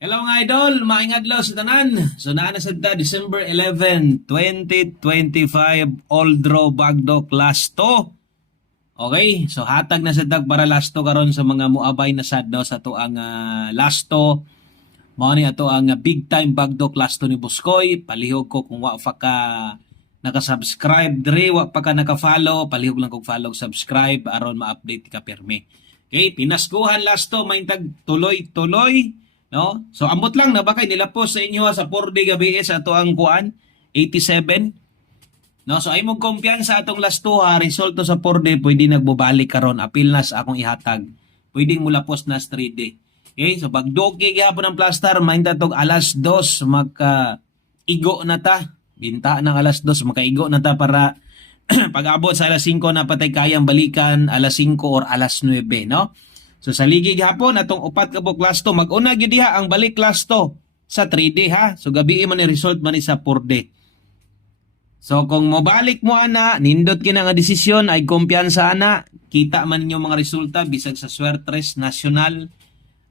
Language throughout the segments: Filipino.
Hello mga idol, maayong adlaw sa tanan. So naa na sad ta December 11, 2025, Old Draw Bagdo Class 2. Okay, so hatag na sad para last 2 karon sa mga muabay na sad no, sa to ang last 2. Mao ni ato ang big time Bagdo Class 2 ni Buskoy. Palihog ko kung wa pa ka naka-subscribe dire, wa pa ka naka-follow, palihog lang kog follow, subscribe aron ma-update ka pirmi. Okay, pinaskuhan last 2 maintag tuloy-tuloy. No? So ambot lang na bakay nila po sa inyo sa 4D gabi sa ato ang kuan 87. No, so ay mong kumpiyansa atong last 2 resulto sa 4D pwede nagbobalik karon apil na sa akong ihatag. Pwedeng mula post na 3D. Okay, so pagdoki gihapon ang plaster mainta tog alas 2 maka igo na ta. Binta ng alas 2 makaigo na ta para pag-abot sa alas 5 na patay kayang balikan alas 5 or alas 9, no? So sa ligi gihapon atong upat ka po class 2 mag-una gyud diha ang balik class 2 sa 3D ha. So gabi man ni result man ni sa 4D. So kung mobalik mo ana, nindot kina nga desisyon ay kumpiyansa ana, kita man ninyo mga resulta bisag sa Swertres National,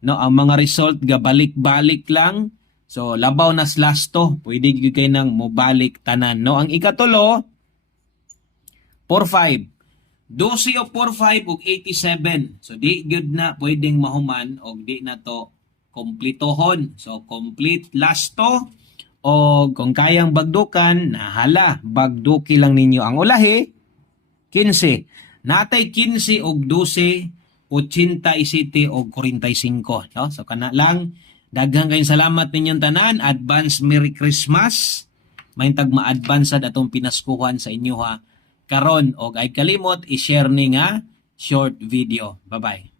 no, ang mga result ga balik-balik lang. So labaw na last 2, pwede gyud kay nang mobalik tanan, no. Ang ikatulo 4-5. 12 o 45 ug 87. So di good na pwedeng mahuman og di na to kompletohon. So complete last to o kung kayang bagdukan nahala bagduki lang ninyo ang ulahi 15. Natay 15 og 12, 87 og 45, no? So kana lang, daghang kayong salamat ninyong tanan. Advance Merry Christmas. Maintag ma-advance sad atong pinaskuhan sa inyo ha karon, og ay kalimot i-share ni nga short video. Bye-bye.